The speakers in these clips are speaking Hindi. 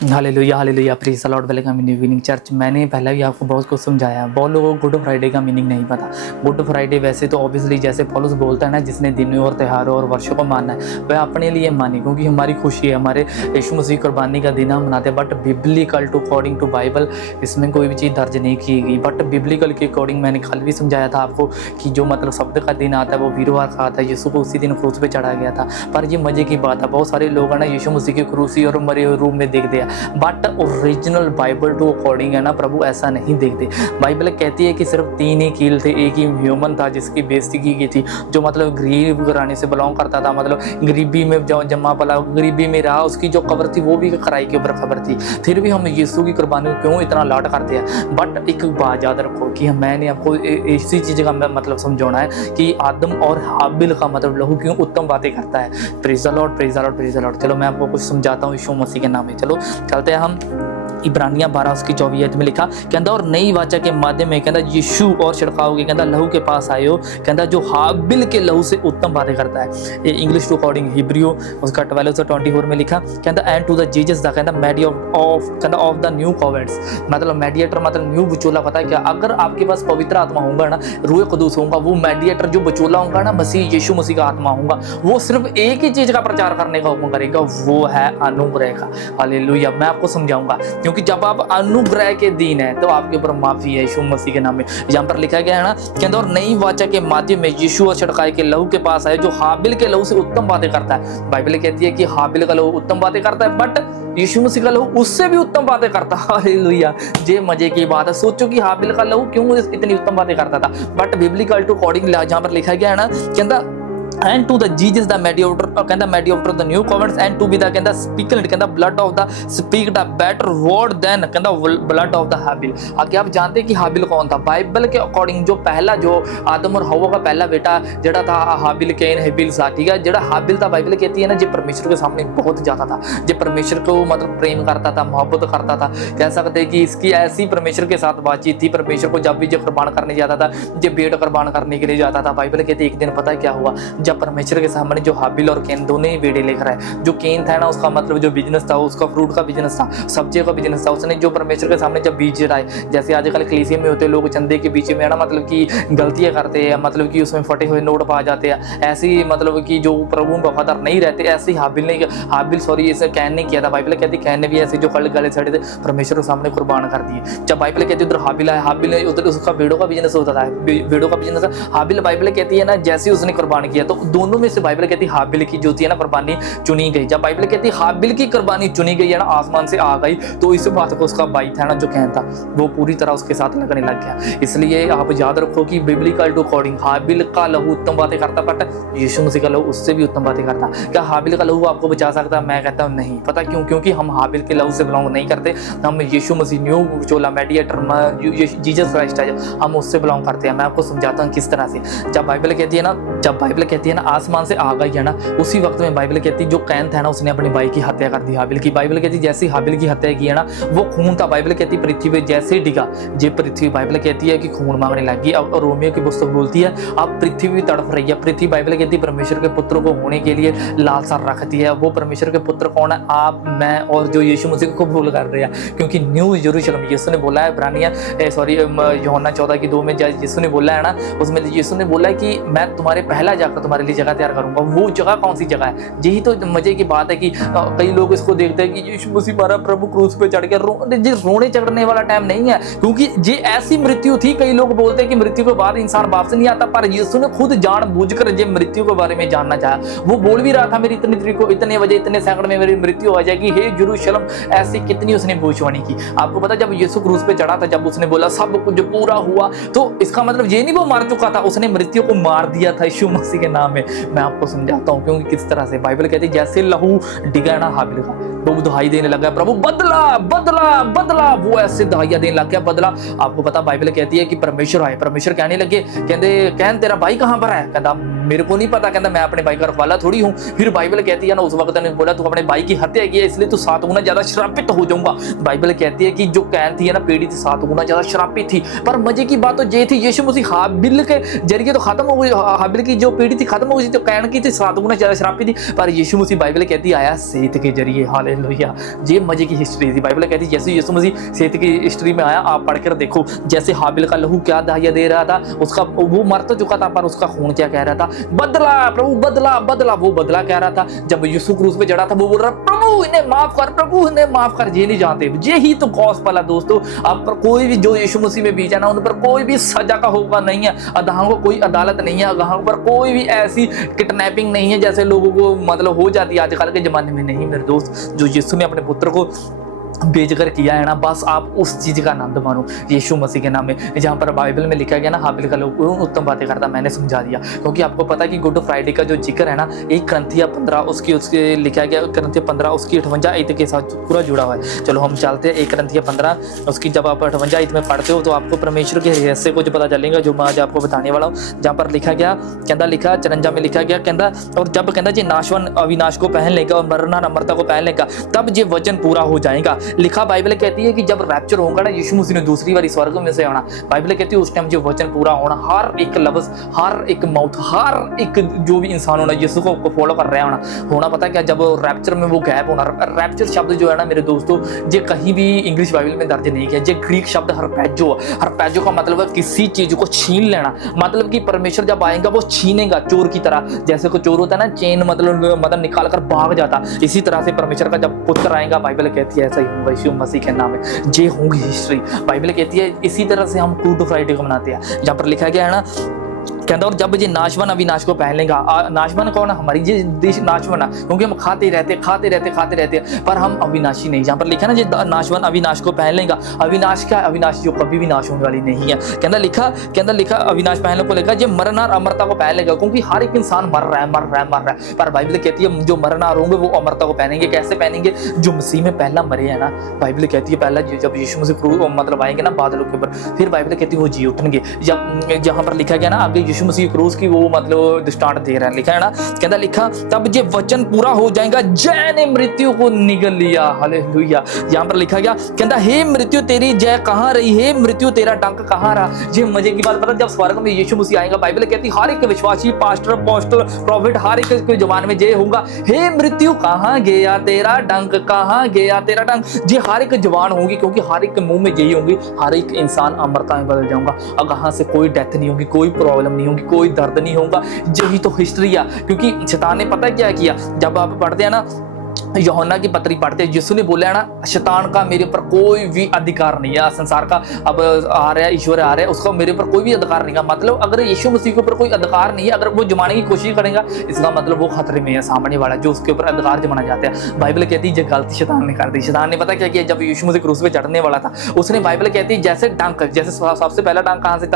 Hallelujah hallelujah praise the Lord welcome in evening church. मैंने पहले भी आपको बहुत कुछ समझाया है। बहुत लोगों को गुड फ्राइडे का मीनिंग नहीं पता। गुड फ्राइडे वैसे तो ऑब्वियसली जैसे पौलुस बोलता है ना, जिसने दिनों और त्योहारों और वर्षों को मानना है वह अपने लिए माने, क्योंकि हमारी खुशी है, हमारे यीशु मसीह कुर्बानी का दिन हम मनाते हैं। But biblical to according to Bible इसमें कोई भी चीज़ दर्ज नहीं की गई। बट बिब्लिकल के अकॉर्डिंग मैंने कल भी समझाया था आपको कि जो मतलब शब्द का दिन आता है वो वीरवार का आता है। यीशु को उसी दिन क्रूस पे चढ़ा गया था। पर ये मज़े की बात है, बहुत सारे लोग है ना यीशु मसीह की क्रूसी और मरे हुए रूप में देखते हैं। But original Bible to according है ना, प्रभु ऐसा नहीं देखते। बाइबल कहती है कि सिर्फ 3 ही कील थे, एक ही ह्यूमन था जिसकी बेइज्जती की गई थी, जो मतलब गरीब घराने से बिलोंग करता था, मतलब गरीबी में जमा पला, गरीबी में रहा। उसकी जो कब्र थी वो भी खराई के ऊपर खबर थी। फिर भी हम यीशु की कुर्बानी को क्यों इतना लाड करते हैं। बट एक बात याद रखो कि मैंने आपको इसी चीज़ का मतलब समझाना है कि आदम और हाबिल का मतलब लहू क्यों उत्तम बातें करता है। Praise the Lord praise the Lord praise the Lord. चलो मैं आपको कुछ समझाता हूँ यीशु मसीह के नाम में। चलो चलते हैं हम इब्रानियां 12 उसकी 24 में लिखा कहता और नई वाचा के माध्यम में कहता यीशु और छिड़काव के कहता लहू के पास आयो, कहता जो हाबिल के लहू से उत्तम बातें करता है। ये इंग्लिश टू अकॉर्डिंग हिब्रियो उसका 12:24 में लिखा कहता and to the Jesus the कहता ऑफ द न्यू कॉवेंट्स, मतलब मेडिएटर, मतलब न्यू बचोला। पता है क्या, अगर आपके पास पवित्र आत्मा होगा ना, रूह कुदूस होगा, वो मेडिएटर जो बचोला होगा ना, मसीह यीशु मसीह का आत्मा होगा, वो सिर्फ एक ही चीज का प्रचार करने का हुक्म करेगा, वो है अनुग्रह का। हालेलुया। मैं आपको समझाऊंगा, क्योंकि जब आप अनुग्रह के दिन है तो आपके ऊपर माफी है यीशु मसीह के नाम में। यहाँ पर लिखा गया है ना कहता और नई वाचा के माध्यम में यीशु और छिड़काए के लहू के पास आए, जो हाबिल के लहू से उत्तम बातें करता है। बाइबल कहती है कि हाबिल का लहू उत्तम बातें करता है, बट यीशु मसीह का लहू उससे भी उत्तम बातें करता है। हालेलुया। ये मजे की बात है। सोचो कि हाबिल का लहू क्यों इतनी उत्तम बातें करता था। बट बिब्लिकल टू अकॉर्डिंग जहाँ पर लिखा गया है ना कहता and to the Jesus the mediator कहता mediator the new covenants and to be the कहता speaker कहता blood of the speak the better word than कहता blood of the हाबिल। आगे आप जानते हैं कि हाबिल कौन था। बाइबल के अकॉर्डिंग जो पहला जो आदम और हवा का पहला बेटा जड़ा था हाबिल कैन हेबिल सा, ठीक है। जड़ा हाबिल था बाइबल कहती है ना जो परमेश्वर के सामने बहुत ज्यादा था, जो परमेश्वर को मतलब प्रेम करता था, मोहब्बत करता था। कह सकते हैं कि इसकी ऐसी परमेश्वर के साथ बातचीत थी, परमेश्वर को जब भी जो कुर्बान करने जाता था, जो भेड़ कुर्बान करने के लिए जाता था, बाइबल कहती है एक दिन पता है क्या हुआ, जब परमेश्वर के सामने जो हाबिल और कैन दोनों ही बेड़े लेकर आए। जो कैन था ना उसका मतलब जो बिजनेस था, उसका फ्रूट का बिजनेस था, सब्जियों का बिजनेस था। उसने जो परमेश्वर के सामने जब बीज लाए, जैसे आजकल कलीसिया में होते लोग चंदे के बीच में ना मतलब कि गलतियां करते हैं, मतलब कि उसमें फटे हुए नोट पा जाते हैं, ऐसी मतलब कि जो प्रभु में वफादार नहीं रहते, ऐसे हाबिल इसे कैन ने किया था। बाइबल कहती है कैन ने भी ऐसे जो कल गले सड़े थे परमेश्वर के सामने कुर्बान कर दिए। जब बाइबल कहती है उधर हाबिल आया, हाबिल ने उधर उसका भेड़ों का बिजनेस होता था, भेड़ों का बिजनेस था। हाबिल बाइबल कहती है ना जैसे उसने कुर्बान किया तो दोनों में से बाइबल कहती है हाबिल की जो थी ना कुर्बानी चुनी गई। जब बाइबल कहती है हाबिल की कुर्बानी चुनी गई है ना, आसमान से आ गई, तो इस बात को उसका भाई था ना जो कैन था वो पूरी तरह उसके साथ लगने लग गया। इसलिए आप याद रखो कि बिब्लिकल टू अकॉर्डिंग हाबिल का लहू उत्तम बातें करता, बट यीशु मसीह का लहू उससे भी उत्तम बातें करता। क्या हाबिल का लहू आपको बचा सकता है? मैं कहता हूँ नहीं। पता क्यों? क्योंकि हम हाबिल के लहू से बिलोंग नहीं करते, हम यीशु मसीह न्यू चोला मेडिएटर जीसस क्राइस्ट है, हम उससे बिलोंग करते हैं। मैं आपको समझाता हूँ किस तरह से। जब बाइबल कहती है ना आसमान से आ गई है ना, उसी वक्त में बाइबल कहती है जो कैन था ना उसने अपने भाई की हत्या कर दी हाबिल की। बाइबल कहती है जैसे हाबिल की हत्या की है ना वो खून था, बाइबल कहती है पृथ्वी पे जैसे ही डिगा ये पृथ्वी, बाइबल कहती है कि खून मांगने लगी। अब रोमियो की पुस्तक बोलती है अब पृथ्वी भी तड़प रही है। पृथ्वी बाइबल कहती है परमेश्वर के पुत्र को होने के लिए लालसा रखती है। वो परमेश्वर के पुत्र कौन है? आप, मैं और जो यीशु मसीह को भूल कर रहे हैं, क्योंकि न्यू यरूशलेम यीशु ने बोला है यूहन्ना 14:2 में यीशु ने बोला है ना, उसमें यीशु ने बोला है कि मैं तुम्हारे पहला जाकर तुम्हारे लिए जगह तैयार करूंगा। वो जगह कौन सी जगह है? यही तो मजे की बात है कि कई लोग इसको देखते हैं कि यीशु मसीह हमारा प्रभु क्रूस पे चढ़ गया। रोने चढ़ने वाला टाइम नहीं है, क्योंकि ये ऐसी मृत्यु थी। कई लोग बोलते हैं कि मृत्यु के बाद इंसान वापस नहीं आता, पर यीशु ने खुद जानबूझकर ये मृत्यु के बारे में जानना चाहा। वो बोल भी रहा था मेरी इतनी तरीक को इतने बजे इतने सेकंड में मेरी मृत्यु हो जाएगी। हे यरूशलेम, ऐसी कितनी उसने भविष्यवाणी की। आपको पता जब यीशु क्रूस पे चढ़ा था, जब उसने बोला सब कुछ पूरा हुआ, तो इसका मतलब ये नहीं वो मार चुका था, उसने मृत्यु को मार दिया था यीशु मसीह के नाम में। मैं आपको समझाता हूँ क्योंकि किस तरह से बाइबल कहती है जैसे लहू डिगा ना हाबिल का, वो दुहाई देने लगा प्रभु बदला बदला बदला, वो ऐसे दहाइयां देने लग गया बदला। आपको पता बाइबल कहती है कि परमेश्वर आए, परमेश्वर कहने लगे कहते कहन तेरा भाई कहां पर है? कहता मेरे को नहीं पता, कहता मैं अपने भाई का रखवाला थोड़ी हूं। फिर बाइबल कहती है ना उस वक्त ने बोला तू अपने भाई की हत्या की है इसलिए तू 7 गुना ज्यादा श्रापित हो जाऊंगा। बाइबल कहती है कि जो कैन थी ना पीढ़ी थी 7 गुना ज्यादा श्रापित थी। पर मजे की बात तो ये थी यीशु मसीह हाबिल के जरिए तो खत्म हो गई, हाबिल की जो पीढ़ी थी खत्म हो गई थी, तो कैन की थी 7 गुना ज्यादा श्रापित थी। पर यीशु मसीह बाइबल कहती आया सेत के जरिए। हालेलुया। हालेलुया। ये मजे की हिस्ट्री थी। बाइबल कहती है जैसे यीशु मसीह सेत की हिस्ट्री में आया, आप पढ़ कर देखो, जैसे हाबिल का लहू क्या दाहिया दे रहा था, उसका वो मर तो चुका था पर उसका खून क्या कह रहा था, बदला प्रभु बदला बदला, वो बदला कह रहा था। जब यीशु क्रूस पे चढ़ा था वो बोल रहा प्रभु इन्हें माफ कर, प्रभु इन्हें माफ कर। ये नहीं जानते, ये ही तो गॉस्पेल है दोस्तों। आप पर कोई भी जो यीशु मसीह में बीजा ना, उन पर कोई भी सजा का होगा नहीं है, अगाहों को कोई अदालत नहीं है, अगाहों पर कोई भी ऐसी किडनैपिंग नहीं है जैसे लोगों को मतलब हो जाती है आजकल के जमाने में। नहीं मेरे दोस्त, जो यीशु ने अपने पुत्र को बेचकर किया है ना, बस आप उस चीज़ का आनंद मानो यीशु मसीह के नाम में। जहाँ पर बाइबल में लिखा गया ना, हाबिल का लोग उत्तम बातें करता, मैंने समझा दिया। क्योंकि आपको पता है कि गुड फ्राइडे का जो जिक्र है ना, एक करंथिया 15 उसके लिखा गया, करंथिया 15 उसकी 58 आयत के साथ पूरा जुड़ा हुआ है। चलो हम चलते हैं, एक करंथिया 15 उसकी जब आप 58 आयत में पढ़ते हो तो आपको परमेश्वर के रहस्य कुछ पता चलेगा जो मैं आज आपको बताने वाला हूँ। जहाँ पर लिखा गया, कहता लिखा 54 में लिखा गया, कहता और जब कहता जी नाशवान अविनाश को पहन लेगा और मरना अमरता को पहन लेगा, तब ये वचन पूरा हो जाएगा। लिखा बाइबल कहती है कि जब रैप्चर होगा ना, यीशु मसीह ने दूसरी बार स्वर्ग में से आना, बाइबल कहती है उस टाइम जो वचन पूरा होना, हर एक लफ्ज, हर एक माउथ, हर एक जो भी इंसान होना यीशु को फॉलो कर रहा होना पता क्या, जब रैप्चर में वो गैप होना। रैप्चर शब्द जो है ना मेरे दोस्तों, ये कहीं भी इंग्लिश बाइबल में दर्ज नहीं किया। ये ग्रीक शब्द हरपैजो का मतलब है किसी चीज को छीन लेना। मतलब कि परमेश्वर जब आएगा वो छीनेगा, चोर की तरह, जैसे कोई चोर होता है ना, चेन मतलब निकाल कर भाग जाता, इसी तरह से परमेश्वर का जब पुत्र आएगा, बाइबल कहती है ऐसा ही होगा यीशु मसीह के नाम में। ये होंगी हिस्ट्री, बाइबल कहती है इसी तरह से हम गुड फ्राइडे को मनाते हैं। जहाँ पर लिखा गया है ना, कहता और जब ये नाशवान अविनाश को पहन लेगा, नाशवान कौन है, हमारी ये देश नाशवान है, क्योंकि हम खाते रहते पर हम अविनाशी नहीं। जहाँ पर लिखा ना ये नाशवान अविनाश को पहन लेगा, अविनाश क्या, अविनाश जो कभी भी नाश होने वाली नहीं है। कहता लिखा अविनाश पहनने को लेकर ये मरना और अमरता को पहन लेगा, क्योंकि हर एक इंसान मर रहा है। पर बाइबल कहती है जो मरना होंगे वो अमरता को पहनेंगे। कैसे पहनेंगे, जो मसीह में पहला मरे है ना, बाइबल कहती है पहला जब यीशु मसीह मतलब आएंगे ना बादलों के ऊपर, फिर बाइबल कहती है वो जी उठेंगे। जब जहाँ पर लिखा गया ना आगे यीशु मसीह क्रूस की वो मतलब दृष्टांत दे रहा है, लिखा है ना, कहता लिखा तब ये वचन पूरा हो जाएगा, जय ने मृत्यु को निगल लिया, हालेलुया। यहाँ पर लिखा गया, कहता हे मृत्यु तेरी जय कहाँ रही, हे मृत्यु तेरा डंक कहाँ रहा। ये मजे की बात पता, जब स्वर्ग में यीशु मसीह आएगा, बाइबल कहती हर एक विश्वासी, पास्टर, अपोस्टल, प्रॉफिट, हर एक के जबान में ये होगा, हे मृत्यु कहाँ गया तेरा डंक, कहाँ गया तेरा डंक। ये हर एक जबान होगी, क्योंकि हर एक मुंह में यही होंगी, हर एक इंसान अमरता में बदल जाऊंगा। अब कहाँ से कोई डेथ नहीं होगी, कोई प्रॉब्लम नहीं होगी, कोई दर्द नहीं होगा। यही तो हिस्ट्री है। क्योंकि शैतान ने पता क्या किया, जब आप पढ़ते हैं ना यूहन्ना की पत्री पढ़ते हैं, यीशु ने बोला है ना, शैतान का मेरे ऊपर कोई भी अधिकार नहीं है। संसार का अब आ रहा है, ईश्वर आ रहा है, उसका मेरे ऊपर कोई भी अधिकार नहीं है। मतलब अगर यीशु मसीह के ऊपर कोई अधिकार नहीं है, अगर वो जमाने की कोशिश करेगा, इसका मतलब वो खतरे में है, सामने वाला जो उसके ऊपर अधिकार जमाना चाहते हैं। बाइबल कहती है ये गलती शैतान ने कर दी। शैतान ने पता क्या किया, जब यीशु मसीह क्रूस पे चढ़ने वाला था, उसने बाइबल कहती है जैसे डंक, जैसे सबसे पहला डंक कहाँ से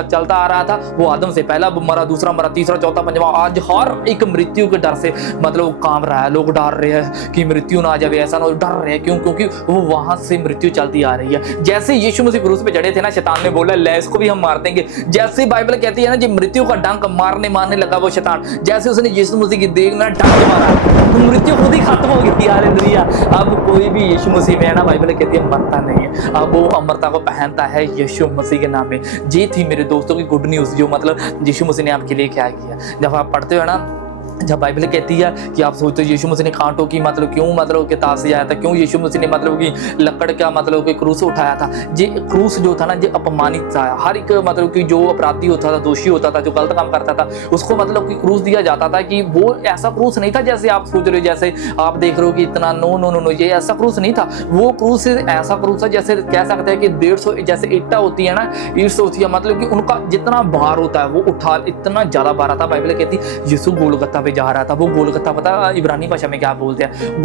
चलता आ रहा था, वो आदम से, पहला मरा, दूसरा मरा, तीसरा, चौथा, पंजवा, आज हर एक मृत्यु के डर से मतलब काम रहा है। लोग डर रहे हैं कि मृत्यु ना आ जाए, ऐसा ना हो, डर रहे हैं। क्यों? क्योंकि वो वहां से मृत्यु चलती आ रही है। जैसे यीशु मसीह क्रूस पे चढ़े थे ना, शैतान ने बोला ले इसको भी हम मार देंगे। जैसे बाइबल कहती है ना, जो मृत्यु का डंक मारने लगा वो शैतान, जैसे उसने यीशु मसीह की देह में डंक मारा, तो मृत्यु खुद ही खत्म हो गई। हालेलुया। अब कोई भी यीशु मसीह में है ना, बाइबल कहती है मरता नहीं है, अब वो अमरता को पहनता है यीशु मसीह के नाम में। ये थी मेरे दोस्तों की गुड न्यूज, जो मतलब यीशु मसीह ने आपके लिए क्या किया। जब आप पढ़ते हो ना, जब बाइबल कहती है कि आप सोचते हो यीशु मसीह ने कांटों की मतलब क्यों मतलब किताब से आया था, क्यों यीशु मसीह ने मतलब कि लकड़ का मतलब कि क्रूस उठाया था। ये क्रूस जो था ना, ये अपमानित था। हर एक मतलब कि जो अपराधी होता था, दोषी होता था, जो गलत काम करता था, उसको मतलब कि क्रूस दिया जाता था। कि वो ऐसा क्रूस नहीं था जैसे आप सोच रहे हो, जैसे आप देख रहे हो कि इतना नो, ये ऐसा क्रूस नहीं था। वो क्रूस ऐसा क्रूस था जैसे कह सकते हैं कि 150 जैसे ईटा होती है ना, ईंट होती है, मतलब कि उनका जितना भार होता है वो उठा, इतना ज्यादा भार था। बाइबल कहती यीशु गोलगत्ता जा रहा था। वो गोलगत्ता पता इब्रानी भाषा में क्या बोलते हैं,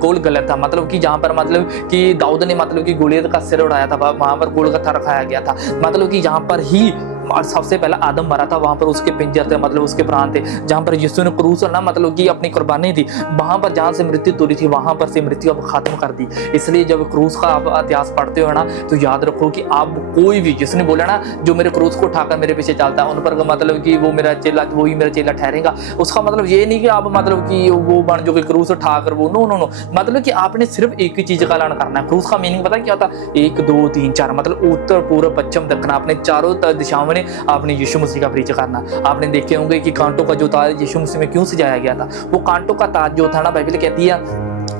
गोल गलत था। मतलब कि जहां पर मतलब कि दाऊद ने मतलब कि गोलियत का सिर उड़ाया था, वहां पर गोलगत्ता रखाया गया था। मतलब कि जहां पर ही और सबसे पहला आदम मरा था, वहां पर उसके पिंजर थे, मतलब उसके प्राण थे। जहां पर यीशु ने क्रूस ना मतलब कि अपनी कुर्बानी थी, वहां पर जहां से मृत्यु तुरी थी, वहां पर से मृत्यु अब खत्म कर दी। इसलिए जब क्रूस का आप इतिहास पढ़ते हो ना, तो याद रखो कि आप कोई भी, जिसने बोला ना जो मेरे क्रूस को उठाकर मेरे पीछे चलता है, उन पर मतलब कि वो मेरा चेला, वही मेरा चेला ठहरेगा। उसका मतलब ये नहीं कि आप मतलब कि वो बन जो क्रूस उठाकर वो नो, मतलब कि आपने सिर्फ एक ही चीज का ऐलान करना है। क्रूस का मीनिंग पता क्या होता है, 1 2 3 4, मतलब उत्तर पूर्व पश्चिम दक्षिण, आपने चारों दिशाओं में आपने यीशु मसीह का परिचय करना। आपने देखे होंगे कि कांटों का जो ताज यीशु मसीह में क्यों सजाया गया था। वो कांटों का ताज जो था ना, बाइबल कहती है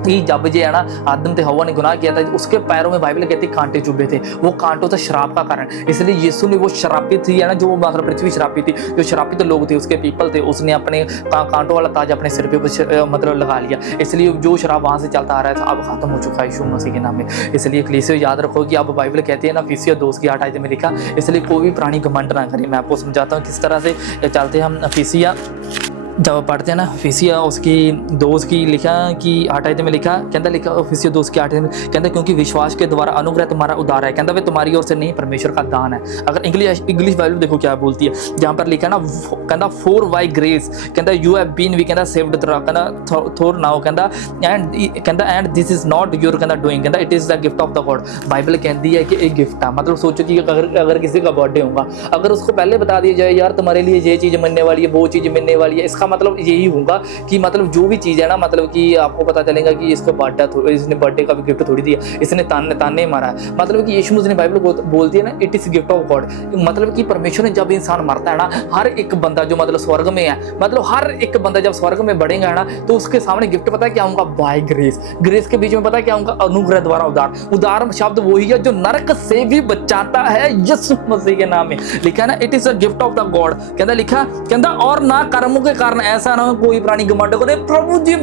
कि जब जो है ना आदम ते हवा ने गुनाह किया था, उसके पैरों में बाइबल कहती कांटे चुभे थे, वो कांटों से श्राप का कारण, इसलिए यीशु ने वो श्रापित थी है ना, जो मतलब पृथ्वी श्रापित थी, जो श्रापित लोग थे उसके पीपल थे, उसने अपने कांटों वाला ताज अपने सिर पे मतलब लगा लिया, इसलिए जो श्राप वहां से चलता आ रहा था अब खत्म हो चुका है यीशु मसीह के नाम में। इसलिए कलीसिया याद रखो कि अब बाइबल कहती है ना, इफिसियों 2:8 में लिखा, इसलिए कोई भी प्राणी घमंड ना करे। मैं आपको समझाता हूँ किस तरह से चलते हम। इफिसिया जब पढ़ते हैं ना, इफिसिया उसकी 2 की लिखा कि 8 में लिखा, कहता लिखा इफिसियों 2 की 8 में कहता, क्योंकि विश्वास के द्वारा अनुग्रह तुम्हारा उदार है, कहता वे तुम्हारी ओर से नहीं परमेश्वर का दान है। अगर इंग्लिश बाइबल देखो क्या बोलती है, जहाँ पर लिखा ना, कहता फॉर बाय ग्रेस, कहता यू हैव बीन वी कहता सेव्ड कहता थोर नाउ कहता and this is not your कहता डूइंग, कहता it is the gift of the God. Bible कहती है कि एक गिफ्ट है, मतलब सोचो कि अगर किसी का बर्थडे होगा, अगर उसको पहले बता दिया जाए यार तुम्हारे लिए ये चीज़ मिलने वाली है, वो चीज़ मिलने वाली है, इसका मतलब यही होगा कि मतलब जो भी चीज़ है ना, मतलब कि आपको पता चलेगा कि इसको बर्थडे, इसने बर्थडे का भी गिफ्ट थोड़ी दिया, इसने ताने मारा है। मतलब कि यीशु मसीह ने बाइबल बोलती है ना, it is gift of God, मतलब कि परमेश्वर ने जब इंसान मरता है ना, हर एक बंदा जो मतलब स्वर्ग में है, मतलब हर एक बंदा जब स्वर्ग में बढ़ेगा ना, तो उसके सामने गिफ्ट पता है क्या होगा, बाय ग्रेस। ग्रेस के बीच में पता है क्या होगा, अनुग्रह द्वारा उदार। उदार शब्द वही है जो नरक से भी बचाता है, यीशु मसीह के नाम में लिखा है ना, it is a gift of the God. कहता लिखा, कहता और ना कर्मों के कारण ऐसा ना हो कोई प्राणी घमंड करे, प्रभु जी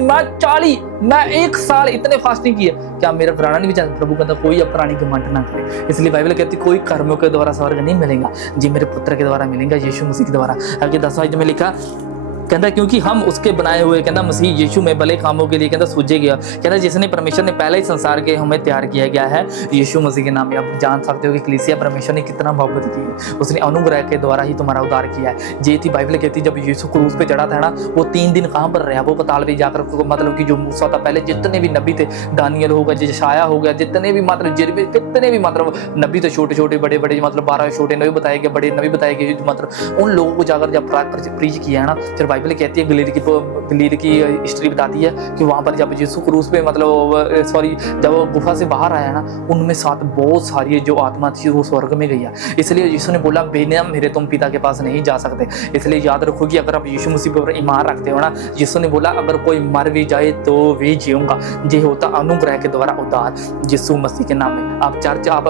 मैं 1 साल इतने फास्टिंग किए, क्या मेरा प्राणा नहीं बचा? प्रभु कहता कोई अब प्राणी घमंड ना करे। इसलिए बाइबल कहती कोई कर्मों के द्वारा स्वर्ग नहीं मिलेगा, जी मेरे पुत्र के द्वारा मिलेगा, यीशु मसीह के द्वारा। आगे 10 में लिखा, कहता क्योंकि हम उसके बनाए हुए कहता मसीह यीशु में भले कामों के लिए कहता सूझे गया, कहता जिसने परमेश्वर ने पहले ही संसार के हमें तैयार किया गया है यीशु मसीह के नाम में। आप जान सकते हो कि कलीसिया परमेश्वर ने कितना मोहब्बत की है, उसने अनुग्रह के द्वारा ही तुम्हारा उद्धार किया है। ये थी बाइबल कहती जब यीशु क्रूस पे चढ़ा था ना, वो 3 दिन कहाँ पर रहा, वो पताल पे जाकर, मतलब कि जो मूसा था पहले जितने भी नबी थे, दानियल हो गया, यशायाह हो गया, जितने भी मतलब कितने भी मतलब नबी थे, छोटे छोटे बड़े बड़े, मतलब 12 छोटे नबी बताए गए, बड़े नबी बताए गए, मतलब उन लोगों को जाकर जब प्रीच किया है ना, फिर बाइबल कहती है गलील की हिस्ट्री बताती है कि वहाँ पर जब यीशु क्रूस पे मतलब जब वो गुफा से बाहर आया ना, उनमें साथ बहुत सारी जो आत्मा थी वो स्वर्ग में गई है। इसलिए यीशु ने बोला बेनियम मेरे तुम पिता के पास नहीं जा सकते। इसलिए याद रखो कि अगर आप यीशु मसीह पर ईमान रखते हो ना, यीशु ने बोला अगर कोई मर भी जाए तो भी जीऊंगा। ये होता अनुग्रह के द्वारा उद्धार यीशु मसीह के नाम में। आप चर्च आप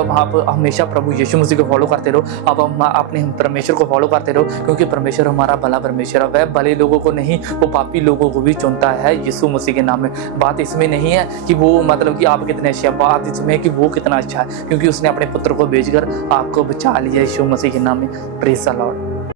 हमेशा प्रभु यीशु मसीह को फॉलो करते रहो, आप अपने परमेश्वर को फॉलो करते रहो, क्योंकि परमेश्वर हमारा भला परमेश्वर है, वह भले लोगों को नहीं वो पापी लोगों को भी चुनता है यीशु मसीह के नाम में। बात इसमें नहीं है कि वो मतलब कि आप कितने अच्छे हैं, बात इसमें है कि वो कितना अच्छा है, क्योंकि उसने अपने पुत्र को भेजकर आपको बचा लिया यीशु मसीह के नाम में। Praise the Lord.